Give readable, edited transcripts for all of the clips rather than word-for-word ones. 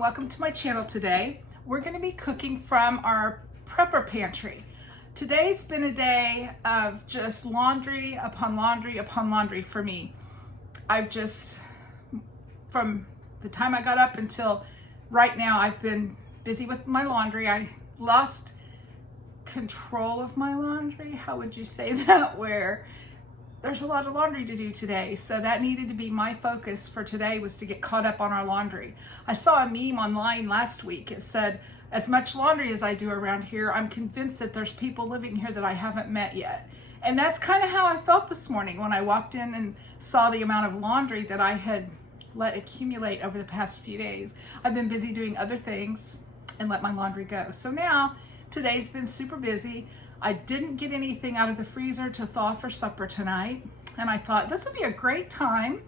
and welcome to my channel today. We're going to be cooking from our prepper pantry. Today's been a day of just laundry upon laundry upon laundry for me. From the time I got up until right now, I've been busy with my laundry. I lost control of my laundry. How would you say that? Where there's a lot of laundry to do today. So that needed to be my focus for today, was to get caught up on our laundry. I saw a meme online last week. It said, as much laundry as I do around here, I'm convinced that there's people living here that I haven't met yet. And that's kind of how I felt this morning when I walked in and saw the amount of laundry that I had let accumulate over the past few days. I've been busy doing other things and let my laundry go. So now today's been super busy. I didn't get anything out of the freezer to thaw for supper tonight, and I thought this would be a great time.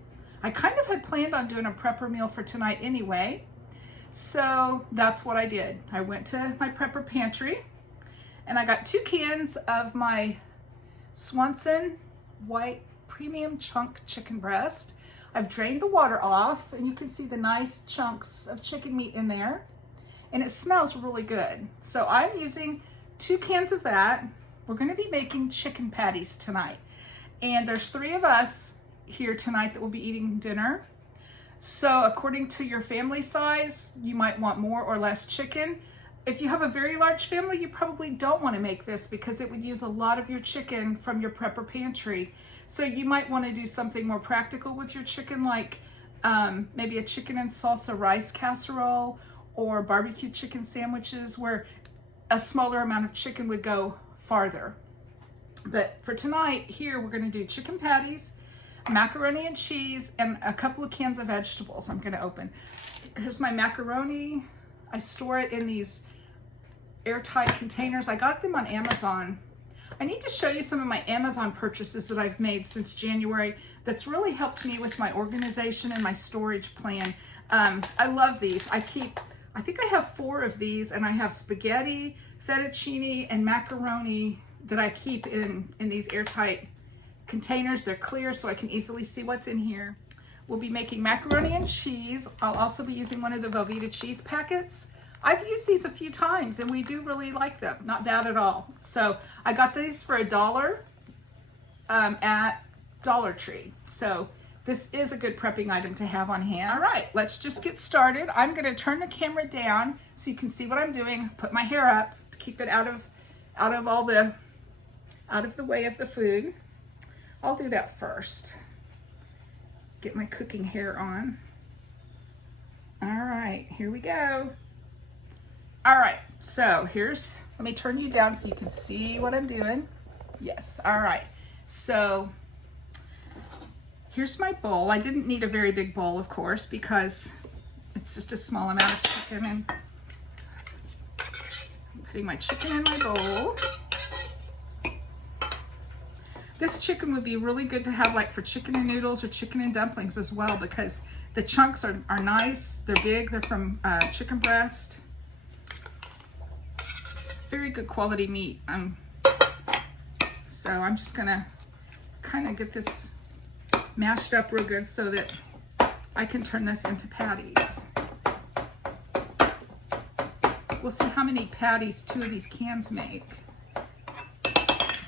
I kind of had planned on doing a prepper meal for tonight anyway, so that's what I did. I went to my prepper pantry and I got 2 cans of my Swanson white premium chunk chicken breast. I've drained the water off and you can see the nice chunks of chicken meat in there, and it smells really good. So I'm using 2 cans of that. We're going to be making chicken patties tonight, and there's 3 of us here tonight that will be eating dinner. So according to your family size, you might want more or less chicken. If you have a very large family, you probably don't want to make this because it would use a lot of your chicken from your prepper pantry. So you might want to do something more practical with your chicken, like maybe a chicken and salsa rice casserole or barbecue chicken sandwiches, where a smaller amount of chicken would go farther. But for tonight here, we're going to do chicken patties, macaroni and cheese, and a couple of cans of vegetables I'm going to open. Here's my macaroni. I store it in these airtight containers. I got them on Amazon. I need to show you some of my Amazon purchases that I've made since January that's really helped me with my organization and my storage plan. I love these. I think I have 4 of these, and I have spaghetti, fettuccine, and macaroni that I keep in these airtight containers. They're clear so I can easily see what's in here. We'll be making macaroni and cheese. I'll also be using one of the Velveeta cheese packets. I've used these a few times and we do really like them. Not bad at all. So I got these for $1 at Dollar Tree. So this is a good prepping item to have on hand. All right, let's just get started. I'm going to turn the camera down so you can see what I'm doing. Put my hair up to keep it out of the way of the food. I'll do that first. Get my cooking hair on. All right, here we go. All right, so let me turn you down so you can see what I'm doing. Yes, all right. So here's my bowl. I didn't need a very big bowl, of course, because it's just a small amount of chicken. And I'm putting my chicken in my bowl. This chicken would be really good to have like for chicken and noodles or chicken and dumplings as well, because the chunks are nice. They're big. They're from chicken breast. Very good quality meat. So I'm just going to kind of get this mashed up real good so that I can turn this into patties. We'll see how many patties 2 of these cans make.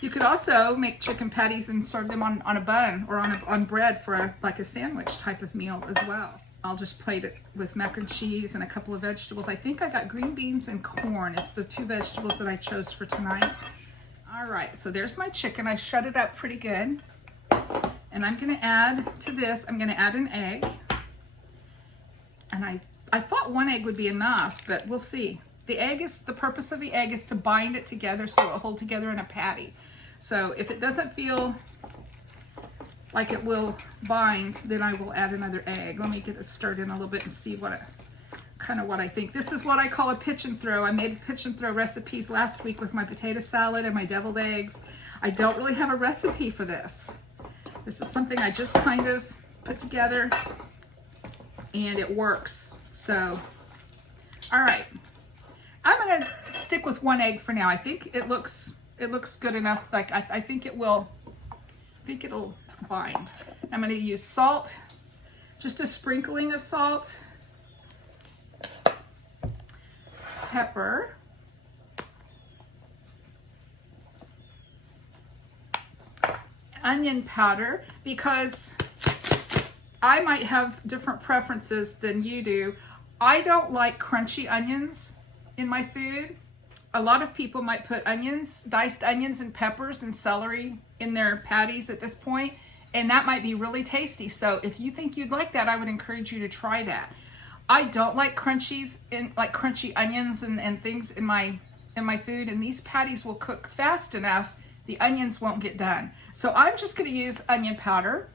You could also make chicken patties and serve them on a bun or on bread for like a sandwich type of meal as well. I'll just plate it with mac and cheese and a couple of vegetables. I think I got green beans and corn. It's the 2 vegetables that I chose for tonight. All right, so there's my chicken. I've shut it up pretty good. And I'm gonna add to this, I'm gonna add an egg. And I thought 1 egg would be enough, but we'll see. The purpose of the egg is to bind it together so it'll hold together in a patty. So if it doesn't feel like it will bind, then I will add another egg. Let me get this stirred in a little bit and see what I think. This is what I call a pitch and throw. I made pitch and throw recipes last week with my potato salad and my deviled eggs. I don't really have a recipe for this. This is something I just kind of put together and it works. So, all right. I'm gonna stick with 1 egg for now. I think it looks good enough. Like I think it'll bind. I'm gonna use salt, just a sprinkling of salt, pepper. Onion powder, because I might have different preferences than you do. I don't like crunchy onions in my food. A lot of people might put onions, diced onions and peppers and celery in their patties at this point, and that might be really tasty. So if you think you'd like that, I would encourage you to try that. I don't like crunchy onions and things in my food, and these patties will cook fast enough, the onions won't get done. So I'm just going to use onion powder.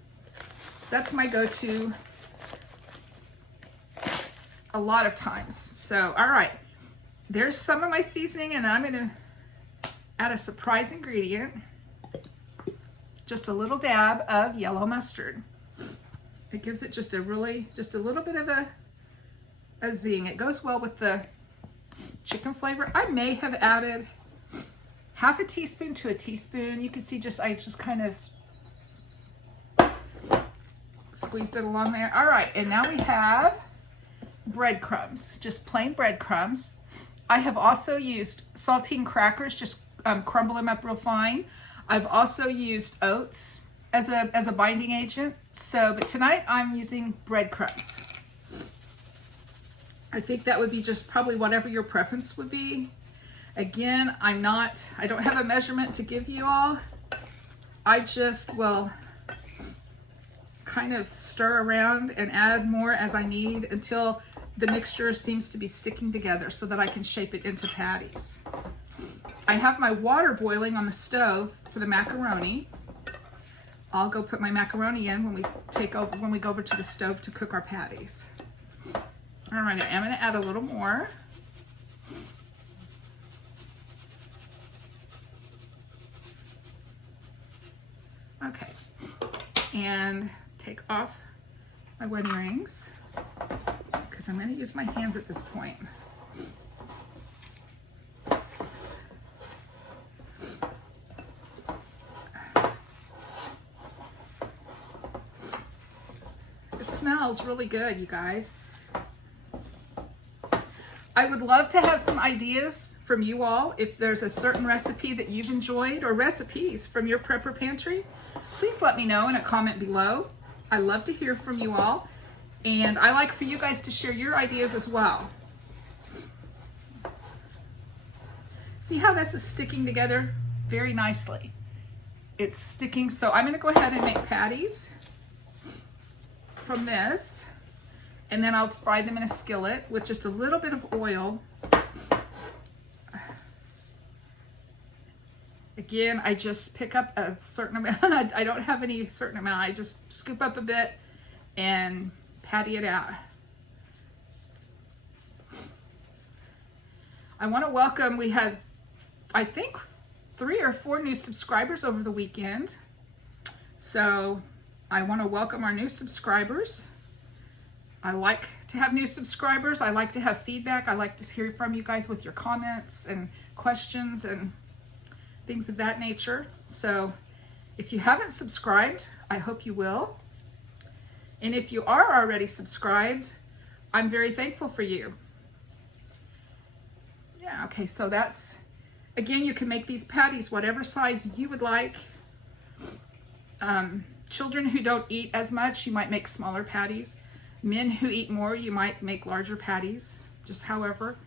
That's my go-to a lot of times. So, all right, there's some of my seasoning, and I'm going to add a surprise ingredient, just a little dab of yellow mustard. It gives it just a little bit of a zing. It goes well with the chicken flavor. I may have added half a teaspoon to a teaspoon. You can see I just kind of squeezed it along there. All right, and now we have breadcrumbs, just plain breadcrumbs. I have also used saltine crackers, just crumble them up real fine. I've also used oats as a binding agent. But tonight I'm using breadcrumbs. I think that would be just probably whatever your preference would be. Again, I don't have a measurement to give you all. I just will kind of stir around and add more as I need until the mixture seems to be sticking together so that I can shape it into patties. I have my water boiling on the stove for the macaroni. I'll go put my macaroni in when we go over to the stove to cook our patties. All right, I am going to add a little more. Okay, and take off my wedding rings because I'm going to use my hands at this point. It smells really good, you guys. I would love to have some ideas from you all. If there's a certain recipe that you've enjoyed or recipes from your prepper pantry, please let me know in a comment below. I love to hear from you all, and I like for you guys to share your ideas as well. See how this is sticking together very nicely? It's sticking, so I'm going to go ahead and make patties from this, and then I'll fry them in a skillet with just a little bit of oil. Again, I just pick up a certain amount. I don't have any certain amount. I just scoop up a bit and patty it out. I want to welcome, we had, I think, 3 or 4 new subscribers over the weekend. So I want to welcome our new subscribers. I like to have new subscribers. I like to have feedback. I like to hear from you guys with your comments and questions and things of that nature. So if you haven't subscribed, I hope you will. And if you are already subscribed, I'm very thankful for you. Yeah, okay, so that's, again, you can make these patties whatever size you would like. Children who don't eat as much, you might make smaller patties. Men who eat more, you might make larger patties, just however.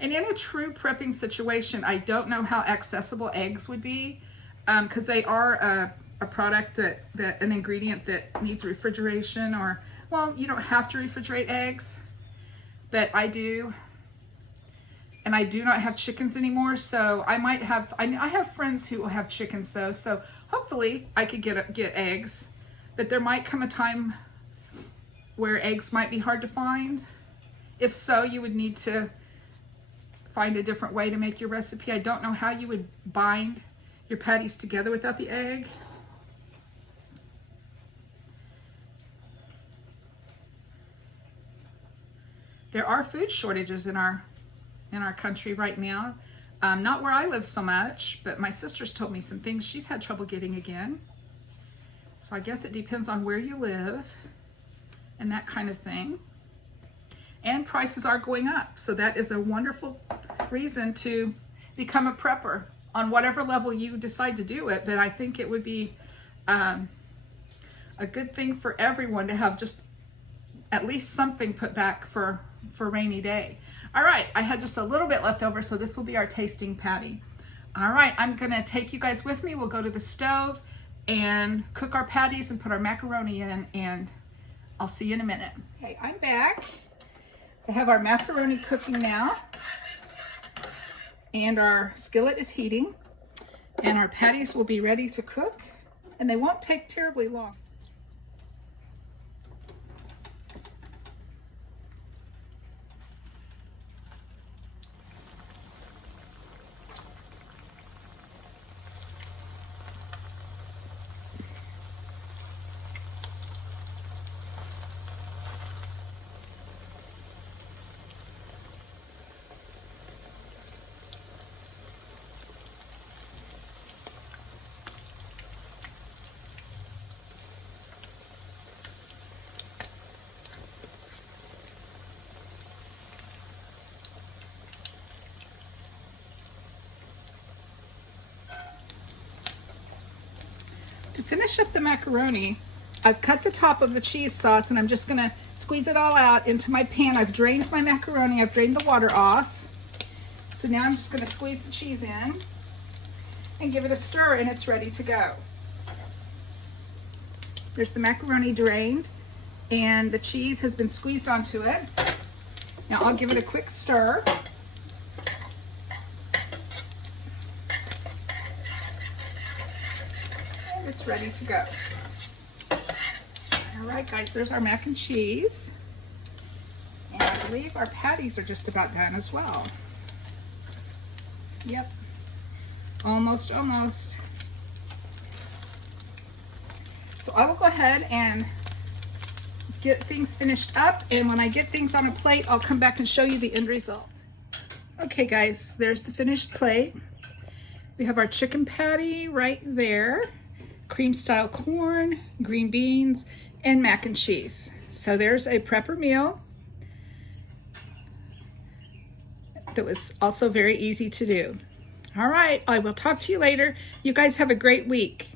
And in a true prepping situation, I don't know how accessible eggs would be, because they are a product an ingredient that needs refrigeration, or, well, you don't have to refrigerate eggs, but I do. And I do not have chickens anymore, so I might have, I have friends who have chickens though, so hopefully I could get eggs, but there might come a time where eggs might be hard to find. If so, you would need to find a different way to make your recipe. I don't know how you would bind your patties together without the egg. There are food shortages in our country right now. Not where I live so much, but my sister's told me some things she's had trouble getting again. So I guess it depends on where you live and that kind of thing. and prices are going up. So that is a wonderful reason to become a prepper on whatever level you decide to do it. But I think it would be a good thing for everyone to have just at least something put back for rainy day. All right, I had just a little bit left over, so this will be our tasting patty. All right, I'm gonna take you guys with me. We'll go to the stove and cook our patties and put our macaroni in, and I'll see you in a minute. Okay, I'm back. I have our macaroni cooking now, and our skillet is heating, and our patties will be ready to cook, and they won't take terribly long. To finish up the macaroni, I've cut the top of the cheese sauce and I'm just gonna squeeze it all out into my pan. I've drained my macaroni, I've drained the water off. So now I'm just gonna squeeze the cheese in and give it a stir, and it's ready to go. There's the macaroni drained and the cheese has been squeezed onto it. Now I'll give it a quick stir. It's ready to go. All right, guys, there's our mac and cheese. And I believe our patties are just about done as well. Yep, almost. So I will go ahead and get things finished up, and when I get things on a plate, I'll come back and show you the end result. Okay, guys, there's the finished plate. We have our chicken patty right there. Cream style corn, green beans, and mac and cheese. So there's a prepper meal that was also very easy to do. All right, I will talk to you later. You guys have a great week.